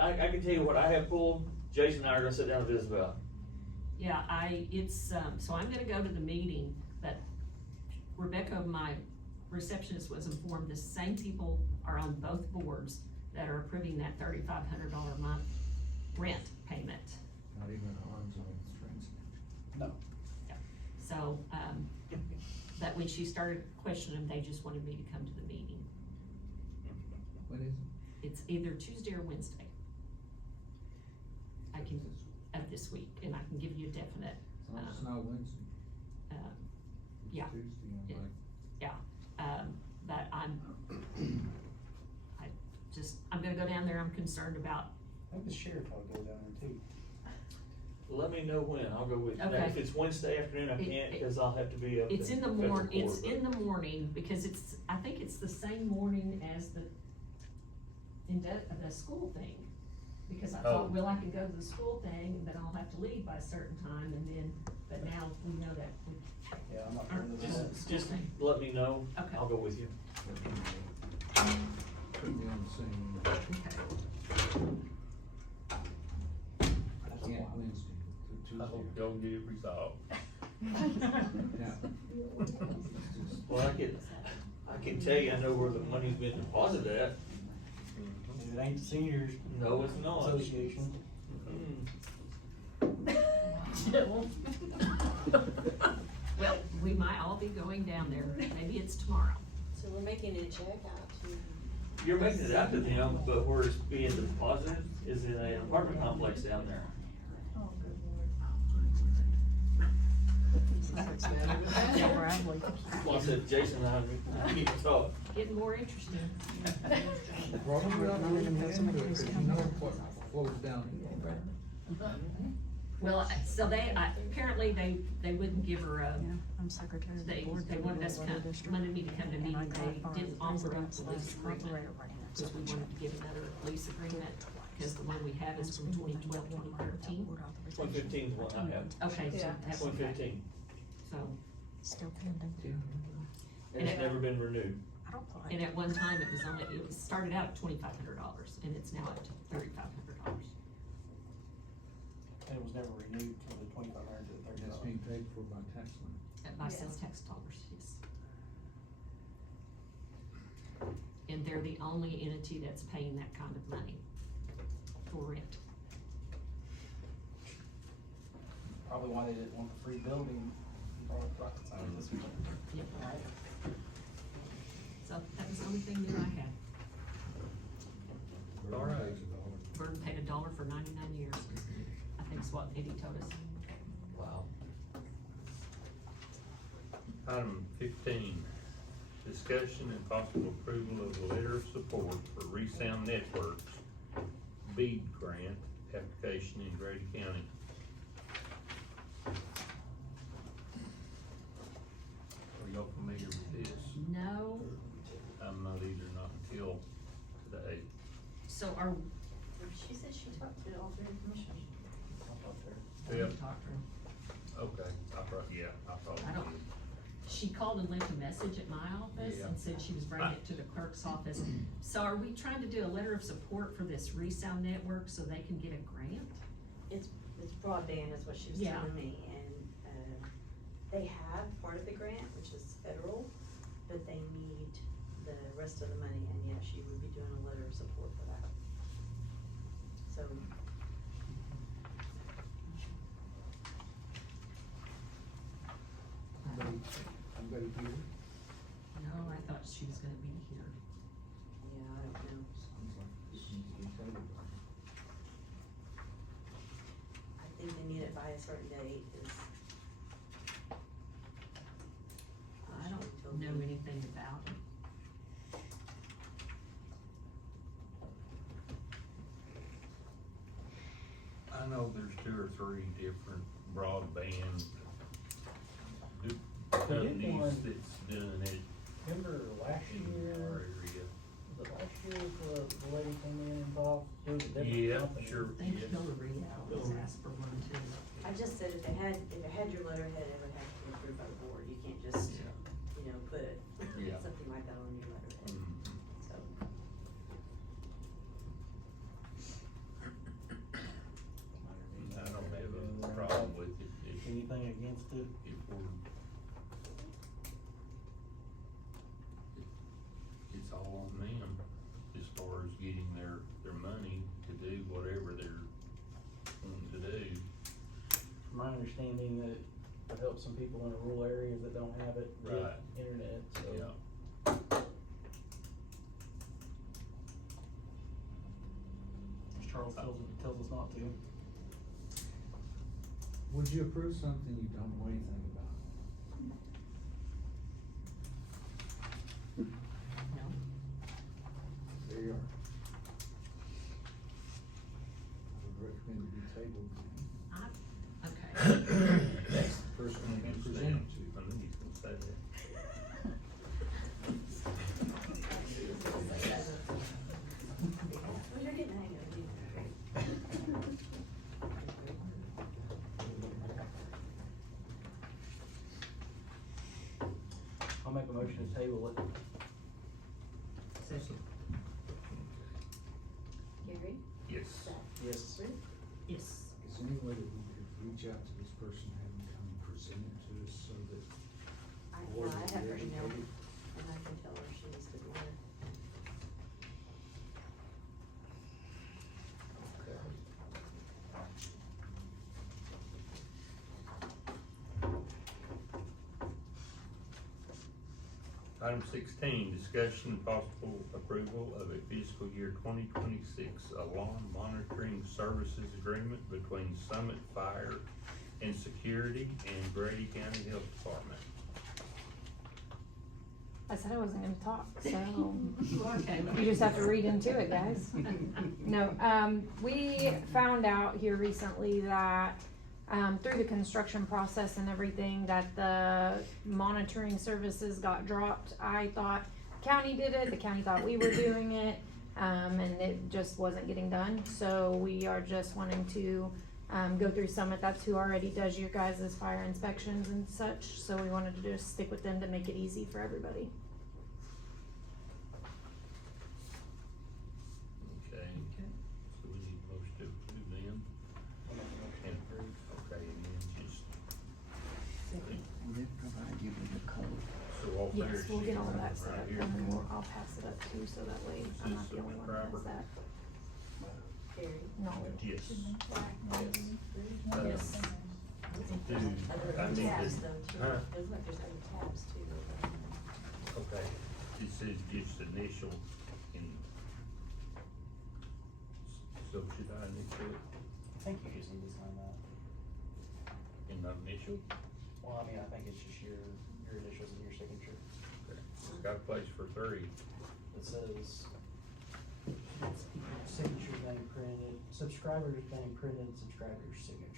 I can tell you what I have pulled, Jason and I are gonna sit down and visit about. Yeah, so I'm gonna go to the meeting, but Rebecca, my receptionist, was informed the same people are on both boards that are approving that $3,500 a month rent payment. Not even arms on strings. No. So, that when she started questioning them, they just wanted me to come to the meeting. What is it? It's either Tuesday or Wednesday. I can, of this week, and I can give you a definite, Oh, it's not Wednesday. um, It's yeah. Tuesday, I'm like, but I'm gonna go down there, I'm concerned about, I think the sheriff ought to go down there too. Let me know when, I'll go with you. Now, Okay. if it's Wednesday afternoon, I It- can't, cause I'll have to be up. it's in the federal morning, court, it's but- in the morning, because I think it's the same morning as the school thing. Because I Oh. thought, well, I can go to the school thing, and then I'll have to leave by a certain time, and then, but now we know that we Yeah, I'm not aren't going to going to the that. school Just thing. let me know, Okay. I'll go with you. put me on the same, Okay. yeah, Wednesday, to I hope Tuesday. y'all get it resolved. Yeah. Well, I can tell you, I know where the money's been deposited at. If it ain't the seniors No, it's not. association. Well, we might all be going down there, maybe it's tomorrow. So we're making a check out to. You're making it out to them, but where it's being deposited is in an apartment complex down there. Oh, good lord. Well, I said, Jason and I need to talk. Getting more interesting. Well, we're not really into it, 'cause you know what flows down. Well, so apparently they wouldn't give her a, I'm secretary of the they board. wanted us to come, wanted me to come to And I meeting, they got didn't offer up the lease operator agreement. right now. Because we wanted to get another lease agreement, because the one we have is from 2012, 2013. 2015 is what I have. Okay, so Yeah. that's, 2015. so, Still pending. And it's never been renewed. I don't play. and at one time it started out at $2,500, and it's now up to $3,500. And it was never renewed till the 2,500 to the That's 30,000. being paid for by tax money. By sales tax dollars, yes. And they're the only entity that's paying that kind of money for rent. Probably why they didn't want the free building. Rocket scientists. Yep. So that was the only thing that I had. All right. Burton paid $1 for 99 years, I think is what Eddie told us. Wow. Item 15, discussion and possible approval of a letter of support for Resound Networks BEAD grant application in Grady County. Are y'all familiar with this? No, I'm not either, not until today. so She said she talked to all three commissioners. Yep. talk to her. Okay, I probably I don't- did. She called and left a message at my office and said she was bringing it to the clerk's office. So are we trying to do a letter of support for this Resound Network so they can get a grant? It's broadband is what she was Yeah. telling me, and, they have part of the grant, which is federal, but they need the rest of the money, and yeah, she would be doing a letter of support for that. So, Anybody here? No, I thought she was gonna be here. yeah, I don't know. Sounds like this needs to be covered. I think they need it by a certain date, is. I don't know anything about it. I know there's 2 or 3 different broadband We did companies one- that's doing it Remember last in our year, area. was it last year, the lady came in and involved, it was a different Yeah, company. sure. I think Yes. Hillary was asked for one too. I just said if it had your letterhead, it would have to be approved by the board, you can't just, put Yeah. something like that on your letterhead, Mhm. so. I don't have a problem with it Anything against it? if we're. It's all on them as far as getting their money to do whatever they're wanting to do. From my understanding that to help some people in rural areas that don't have it, get Right. internet, so. Yeah. Charles tells us not to. Would you approve something you don't know anything about? No. There you are. I would recommend it be tabled. Okay. That's the person we can present it to. I knew he's gonna say that. Well, you're getting the hang of it. I'll make a motion to table it. Second. Gary? Yes. Zach? Yes. Ruth? Yes. Is there any way that we could reach out to this person, have them come and present it to us so that? I Or have her the email, educated? and I can tell her she needs to be here. Item 16, discussion and possible approval of a fiscal year 2026 alarm monitoring services agreement between Summit Fire and Security and Grady County Health Department. I said I wasn't gonna talk, so Okay. you just have to read into it, guys. No, we found out here recently that, through the construction process and everything, that the monitoring services got dropped. I thought the county did it, the county thought we were doing it, and it just wasn't getting done. So we are just wanting to, go through Summit. That's who already does your guys' fire inspections and such, so we wanted to just stick with them to make it easy for everybody. Okay. So we need most to approve them. I'll make a motion to approve. Okay, and then just, Will it provide you with a code? so all fair. Yes, we'll get all of that set right up, here. and then I'll pass it up too, so that way I'm not the only one that has that Gary? knowledge. Yes. Zach? Uh, Yes. Dude, I Other need tabs to- though too, huh? isn't it, there's other tabs too. Okay, this is just initial in. So should I initial it I think you just need to sign that. in my initial? Well, I mean, I think it's just your initials and your signature. Okay. It's got a place for 3. It says signature name printed, subscriber's name printed, subscriber's signature.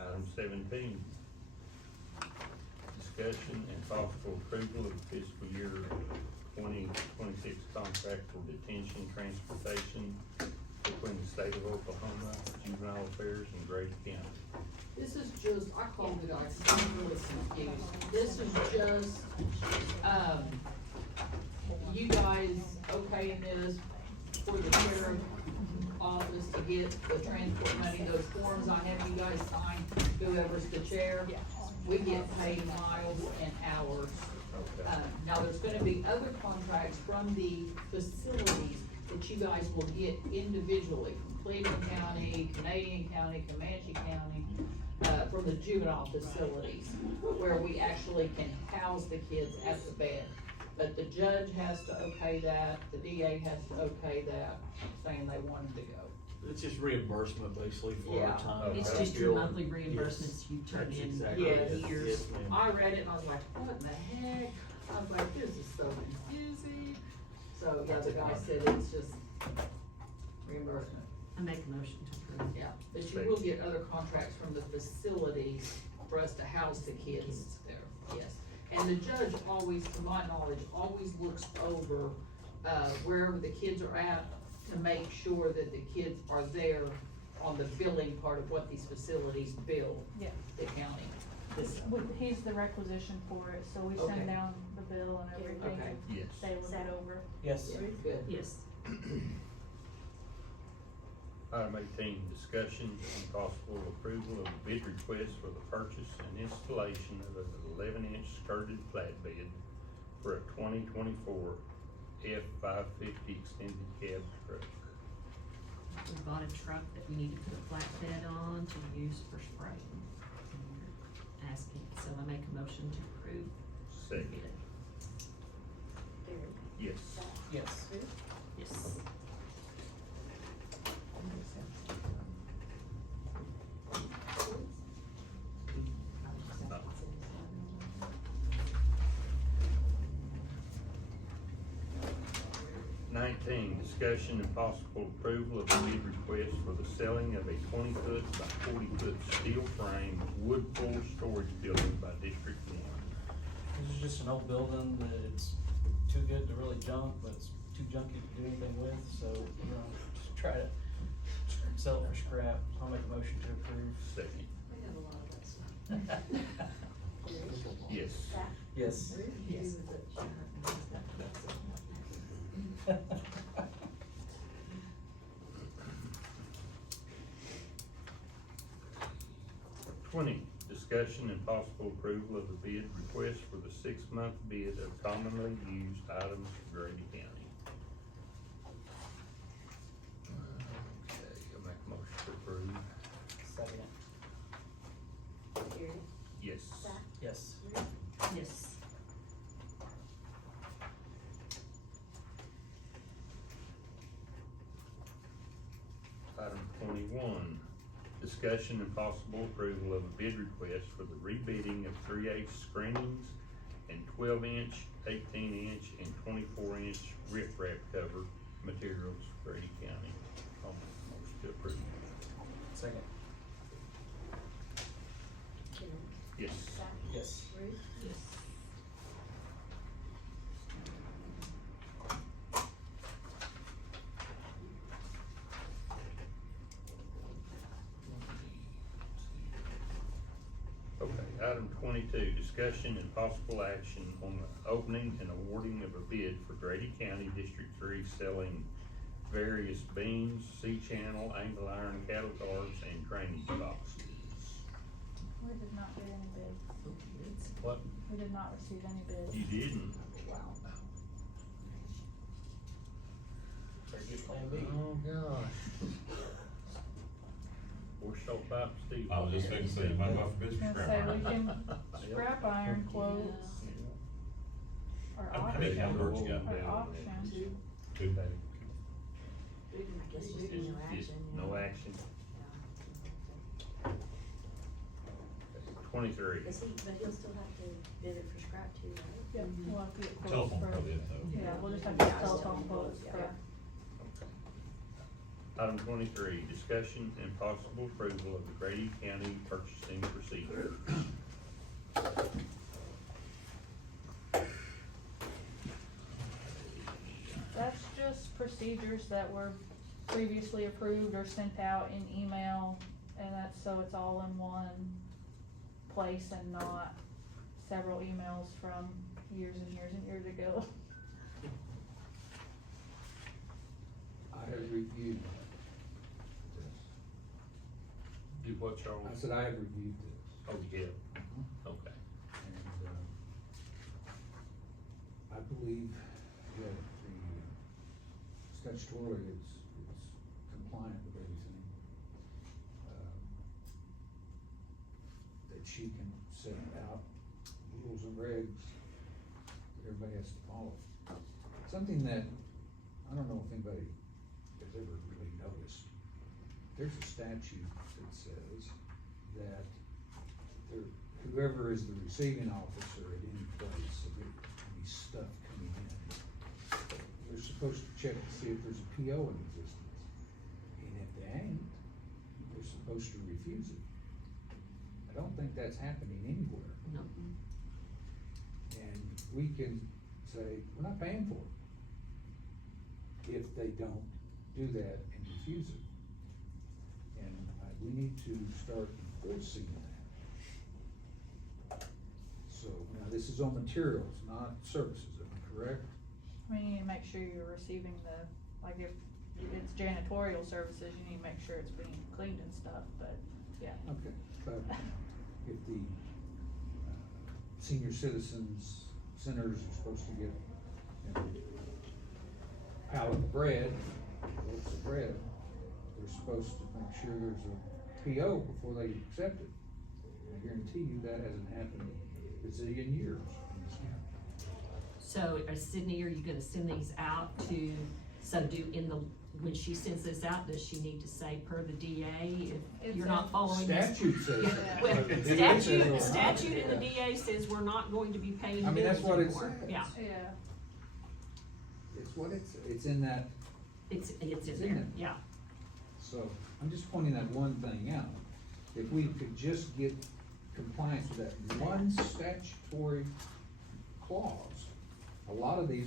Item 17, discussion and possible approval of fiscal year 2026 contract for detention transportation between the state of Oklahoma, Juvenile Affairs, and Grady County. This is just, I called the guys, I'm really confused. This is just, you guys okaying this for the sheriff office to get the transport money, those forms I have you guys sign, whoever's the chair. We get paid miles and hours. Okay. Now, there's gonna be other contracts from the facilities that you guys will get individually, from Cleveland County, Canadian County, Comanche County, from the juvenile facilities, where we actually can house the kids at the bed. But the judge has to okay that, the DA has to okay that, saying they want them to go. It's just reimbursement basically for Yeah. our time. It's Okay. just your monthly reimbursements you turn That's in exactly Yeah, over it. the years. Yes, ma'am. I read it and I was like, what in the heck? I was like, this is so confusing. So, yeah, the guy said it's just reimbursement. I make a motion to approve. Yeah, but you will get other contracts from the facilities for us to house the kids there, yes. And the judge always, to my knowledge, always looks over, wherever the kids are at to make sure that the kids are there on the billing part of what these facilities bill Yeah. the county. He's the requisition for it, so we Okay. send down the bill and everything, Okay. and Yes. they look it over. Yes. Yeah, good. Yes. Item 18, discussion and possible approval of bid request for the purchase and installation of an 11-inch skirted flatbed for a 2024 F-550 extended cab truck. We bought a truck that we need to put a flatbed on to use for spraying. And we're asking, so I make a motion to approve. the Second. bid. Gary, Yes. Zach, Yes. Ruth, Yes. 19, discussion and possible approval of a bid request for the selling of a 20-foot by 40-foot steel frame wood full storage building by District 1. This is just an old building that it's too good to really junk, but it's too junky to do anything with, so, you know, just try to sell it for scrap. I'll make a motion to approve. Second. we have a lot of that stuff. Gary, Yes. Zach, Yes. Ruth, Yes. Twenty, discussion and possible approval of the bid request for the 6-month bid of commonly used items for Grady County. Okay, I'll make a motion to approve. Second. Gary, Yes. Zach, Yes. Ruth, Yes. Item 21, discussion and possible approval of a bid request for the rebidding of 3/8 screenings and 12-inch, 18-inch, and 24-inch riprap cover materials for Grady County. I'll make a motion to approve. Second. Gary, Yes. Zach, Yes. Ruth, Yes. Okay, item 22, discussion and possible action on the opening and awarding of a bid for Grady County District 3 selling various beams, C-channel, angle iron cattle guards, and drainage boxes. We did not get any bids. What? We did not receive any bids. You didn't? Better get plan B. Oh, gosh. We're so about Steve. I was just thinking, say, you might go for business Gonna scrap say, iron. we can scrap iron quotes, or How many auction, numbers you got? or auction. Two. I guess just no action. yeah. No action. Yeah. 23. But he'll still have to bid it for scrap too, right? Yeah, we'll have to get quotes Telephone for, code in though. yeah, we'll just have to get telephone quotes Yeah. for, Item 23, discussion and possible approval of the Grady County purchasing procedure. that's just procedures that were previously approved or sent out in email, and that's so it's all in one place and not several emails from years and years and years ago. I have reviewed this. Do what, Charles? I said I have reviewed this, Oh, yeah. Okay. and, I believe that the statutorily it's compliant with everything. That she can set out rules and regs that everybody has to follow. Something that, I don't know if anybody has ever really noticed, there's a statute that says that whoever is the receiving officer at any place, of any stuff coming in, they're supposed to check to see if there's a PO in existence. And if they ain't, they're supposed to refuse it. I don't think that's happening anywhere. No. And we can say, we're not paying for it, if they don't do that and refuse it. And we need to start enforcing that. So, now this is on materials, not services, am I correct? We need to make sure you're receiving like if it's janitorial services, you need to make sure it's being cleaned and stuff, but, yeah. Okay, but if the senior citizens centers are supposed to get a pallet of bread, loaves of bread, they're supposed to make sure there's a PO before they accept it. And I guarantee you that hasn't happened a zillion years in this county. So, Sydney, are you gonna send these out to, when she sends this out, does she need to say per the DA if you're not following this? Statute says Yeah, that. well, but the DA says we're not. statute and the DA says we're not going to be paying I mean, that's bills what it anymore. says. Yeah, Yeah. It's what it's in that, it's in It's in there, there. yeah. so I'm just pointing that one thing out. If we could just get compliance with that one statutory clause, a lot of these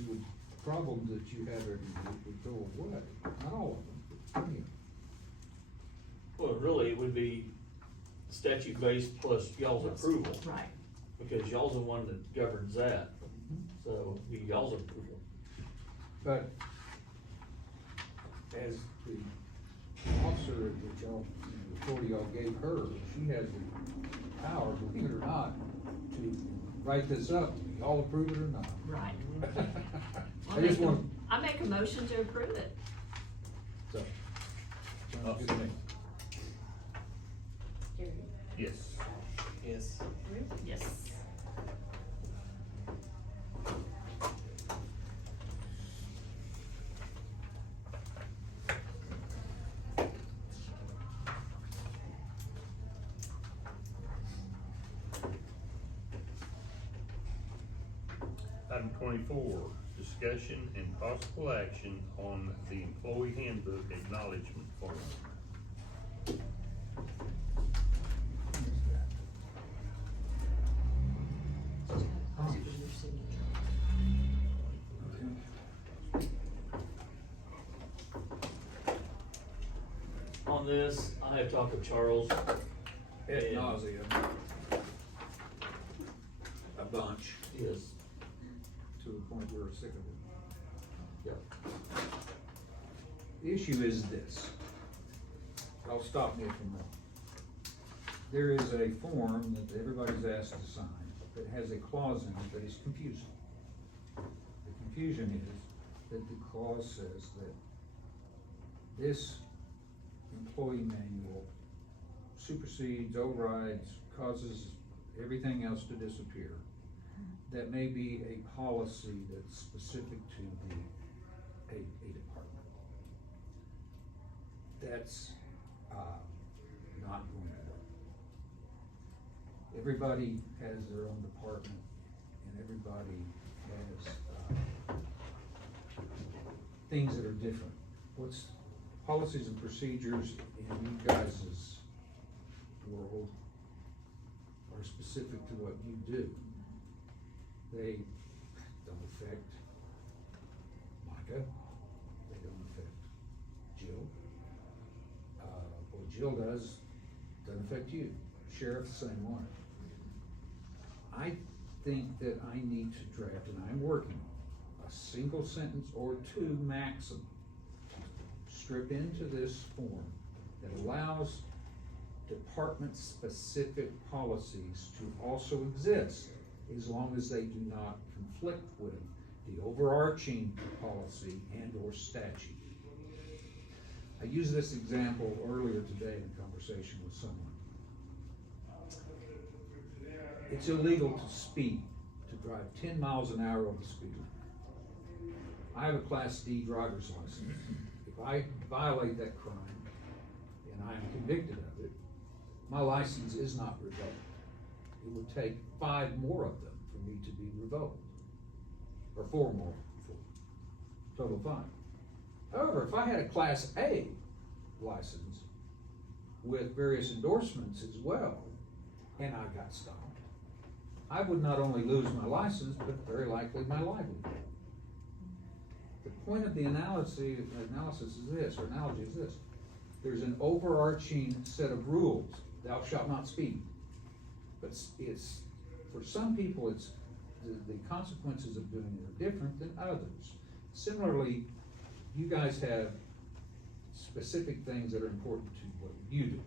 problems that you have every week would go away. Not all of them, but plenty of them. Well, really, it would be statute based plus y'all's approval, Right. because y'all's the one that governs that, so it'd be y'all's approval. But as the officer that y'all, the authority y'all gave her, she has the power, believe it or not, to write this up. Y'all approve it or not. Right. I just want, I make a motion to approve it. so. Sounds good to me. Yes. Yes. Yes. Item 24, discussion and possible action on the employee handbook acknowledgement form. On this, I have talked with Charles. Ad and- nauseam. A bunch, Yes, to the point where we're sick of it. yeah. The issue is this. I'll stop me if I'm wrong. There is a form that everybody's asked to sign that has a clause in it that is confusing. The confusion is that the clause says that this employee manual supersedes, overrides, causes everything else to disappear. That may be a policy that's specific to a department. That's, not going to work. Everybody has their own department, and everybody has, things that are different. What's policies and procedures in you guys' world are specific to what you do. They don't affect Micah, they don't affect Jill. What Jill does, doesn't affect you. Sheriff, the same way. I think that I need to draft, and I'm working, a single sentence or two maximum, strip into this form that allows department-specific policies to also exist, as long as they do not conflict with the overarching policy and or statute. I used this example earlier today in a conversation with someone. It's illegal to speed, to drive 10 miles an hour over the speed limit. I have a Class D driver's license. If I violate that crime and I am convicted of it, my license is not revoked. It would take 5 more of them for me to be revoked, or 4 more, total 5. However, if I had a Class A license with various endorsements as well, and I got stopped, I would not only lose my license, but very likely my livelihood. The point of the analysis is this, or analogy is this. There's an overarching set of rules. Thou shalt not speed. But it's, for some people, it's, the consequences of doing it are different than others. Similarly, you guys have specific things that are important to what you do.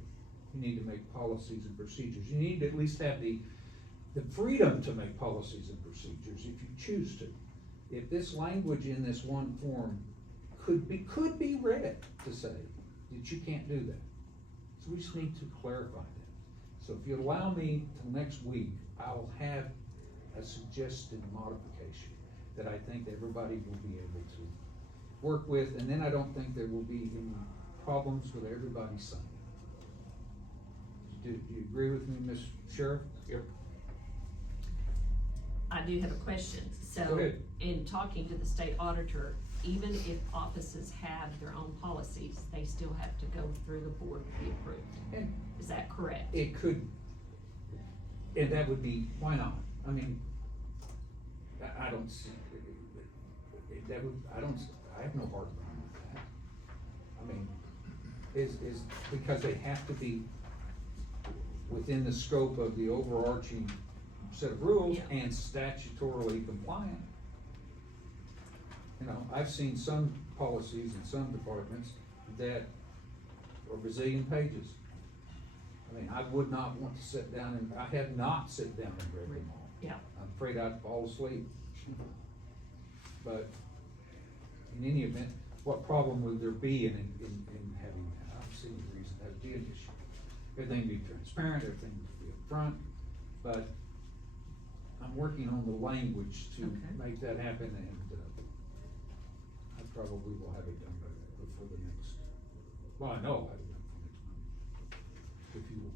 You need to make policies and procedures. You need to at least have the freedom to make policies and procedures if you choose to. If this language in this one form could be read to say that you can't do that. So we just need to clarify that. So if you allow me till next week, I'll have a suggested modification that I think everybody will be able to work with, and then I don't think there will be any problems with everybody signing. Do you agree with me, Ms. Sheriff? Yep. I do have a question. Go So, ahead. in talking to the state auditor, even if offices have their own policies, they still have to go through the board to be approved. And Is that correct? it could, and that would be, why not? I mean, I don't see, that would, I have no heartburn with that. I mean, is because they have to be within the scope of the overarching set of rules Yeah. and statutorily compliant. You know, I've seen some policies in some departments that are bazillion pages. I mean, I would not want to sit down and, I have not sat down and read them all. Yeah. I'm afraid I'd fall asleep. But in any event, what problem would there be in having that? I don't see any reason that would be an issue. Everything be transparent, everything be upfront, but I'm working on the language to Okay. make that happen, and I probably will have it done before the next, well, I know I'll have it done before next month. If you will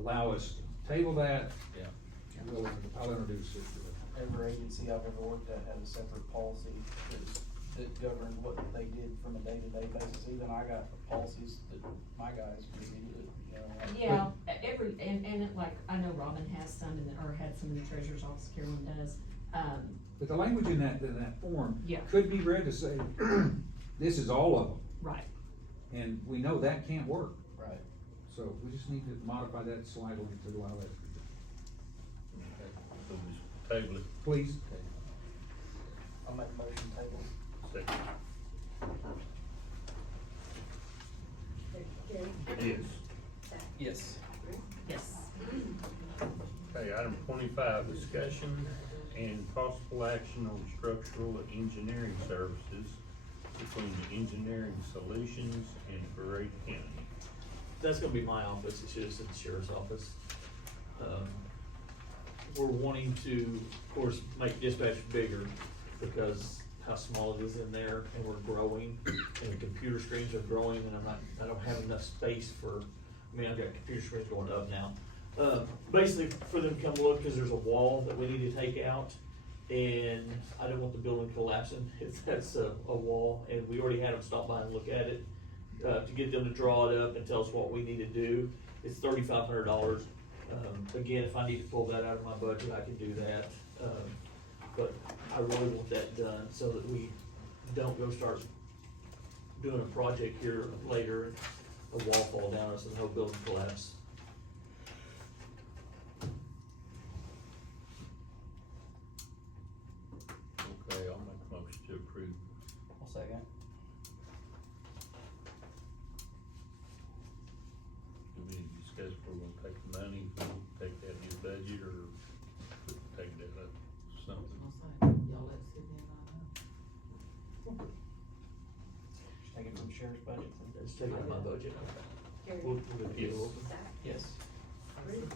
allow us to table that, Yeah. I'll introduce it. Every agency I've ever worked at had a separate policy that governed what they did from a day-to-day basis. Even I got policies that my guys reviewed, you know. Yeah, and like, I know Robin has some, or had some in the treasurer's office, Carolyn does. But the language in that form Yeah. could be read to say, this is all of them, Right. and we know that can't work. Right. So we just need to modify that slightly to allow that to be done. So just table it. Please. I'll make a motion table. Second. Gary? Yes. Zach? Yes. Yes. Okay, item 25, discussion and possible action on structural engineering services between Engineering Solutions and Grady County. That's gonna be my office, it's just in the sheriff's office. We're wanting to, of course, make dispatch bigger because how small it is in there, and we're growing, and the computer screens are growing, and I don't have enough space for, I mean, I've got computer screens going up now. Basically, for them to come look, cause there's a wall that we need to take out, and I don't want the building collapsing if that's a wall, and we already had them stop by and look at it. To get them to draw it up and tell us what we need to do, it's $3,500. Again, if I need to pull that out of my budget, I can do that. But I really want that done so that we don't go start doing a project here later, a wall fall down us and the whole building collapse. Okay, I'll make a motion to approve. I'll second. Do we need to discuss if we're gonna take the money, if we'll take that in the budget, or take that up something? Y'all let Sydney and I know. Just take it from sheriff's budget. Let's take it out of my budget. Gary? We'll get it open. Zach? Yes. Grady?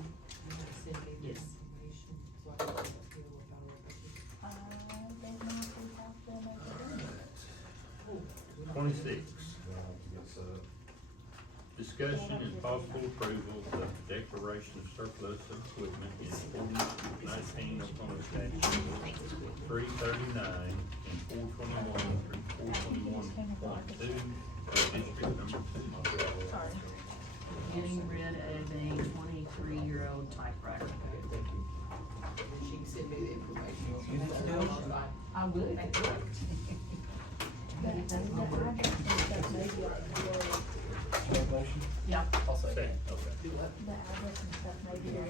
Yes. I don't know if we have to make it. 26, We'll have to get set up. discussion and possible approval of the declaration of surplus of equipment in accordance with 19 Oklahoma statute 339 and 421 through 421.2, district number 2. Sorry. Getting rid of a 23-year-old typewriter. She can send me the information. Use it still? I would. But it doesn't Motion? Yeah. I'll second. Second, okay. Do what? The address and stuff maybe there.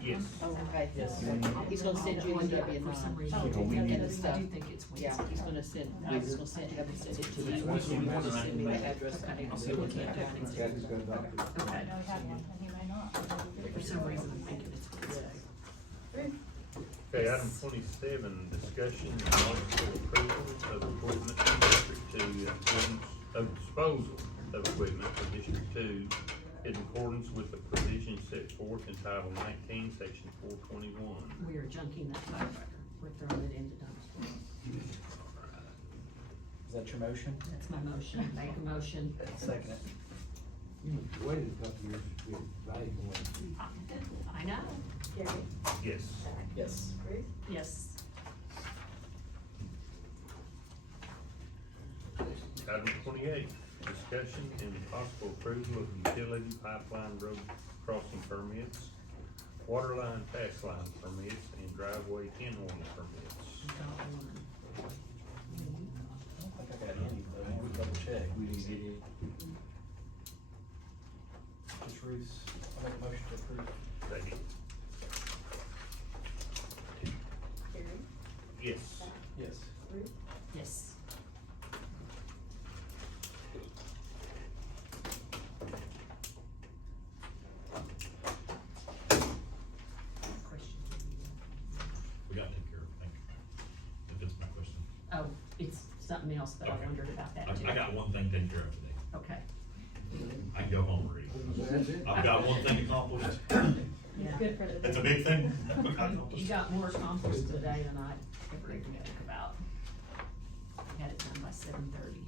Yes. Okay. Yes. He's gonna send you his W For some nine. reason. And the I stuff. do think it's Yeah, Wednesday. he's gonna send, he's gonna send, have him send it to you. So what's the You one just I send can me make? the address. I need to I'll see see what what you he have. has. Kathy's got a doctor. I know he had one, and he may not. For some reason, I'm thinking it's Wednesday. Okay, item 27, discussion and possible approval of equipment for District 2 in accordance of disposal of equipment for District 2 in accordance with the provisions set forth in Title 19, Section 421. We are junking that typewriter. We're throwing it into dumpster. Is that your motion? That's my motion. Make a motion. Second it. You waited a couple years to get valuable. I know. Gary, Yes. Zach, Yes. Ruth, Yes. Item 28, discussion and possible approval of utility pipeline road crossing permits, water line pass line permits, and driveway in-one permits. Got one. I don't think I got any, but I want to double check. We didn't get it. Just Ruth's, I'll make a motion to approve. Second. Gary, Yes. Zach, Yes. Ruth, Yes. Question. We got to take care of it, I think. If that's my question. Oh, it's something else, but I Okay. wondered about that too. I got one thing taken care of today. Okay. I can go home already. That's it. I've got one thing accomplished. Yeah. Good for the. It's a big thing. You got more accomplished today than I ever even think about. Had it done by 7:30.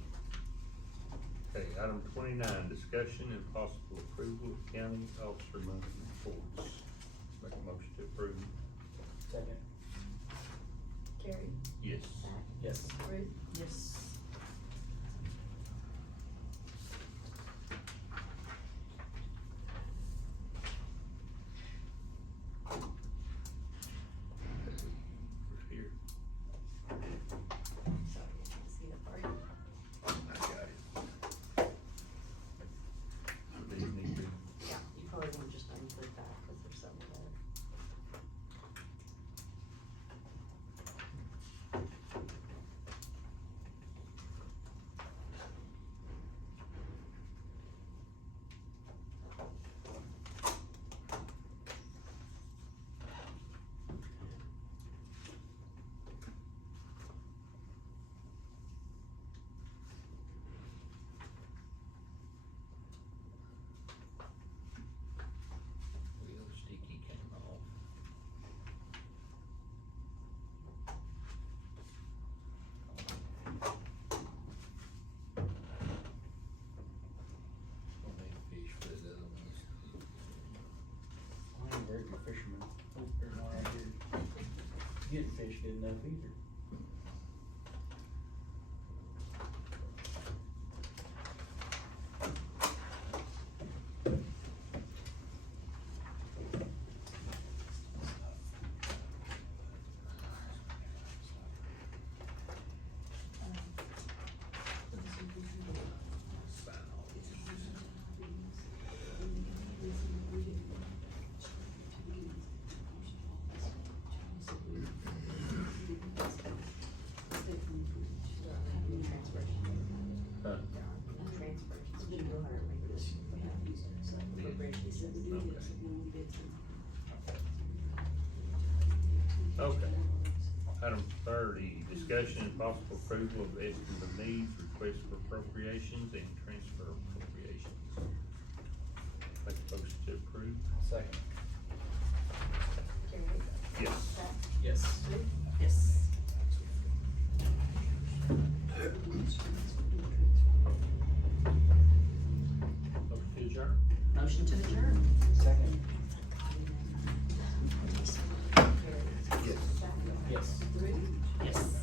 Okay, item 29, discussion and possible approval of county officer monthly reports. Make a motion to approve. Second. Gary, Yes. Zach, Yes. Ruth, Yes. Here. sorry, I can't see that far. I got it. These need to be- Yeah, you probably want to just unclick that, cause there's something there. Wheel sticky came off. I'll make fish for the other ones. I ain't a very good fisherman. Hope they're not out here getting fish good enough either. Huh? Transfers, you go ahead and make this. For Grady says. Okay. Item 30, discussion and possible approval of estimate of needs, request for appropriations, and transfer appropriations. Make a motion to approve. Second. Gary, Yes. Zach, Yes. Ruth, Yes. Motion to adjourn. motion to adjourn. Second. Yes. Yes. Rudy? Yes.